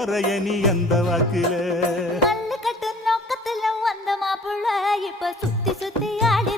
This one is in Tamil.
போறைய நீ அந்த வாக்குல கல்லு கட்டு நோக்கத்துல வந்த மாப்பிள்ள இப்ப சுத்தி சுத்தி ஆடி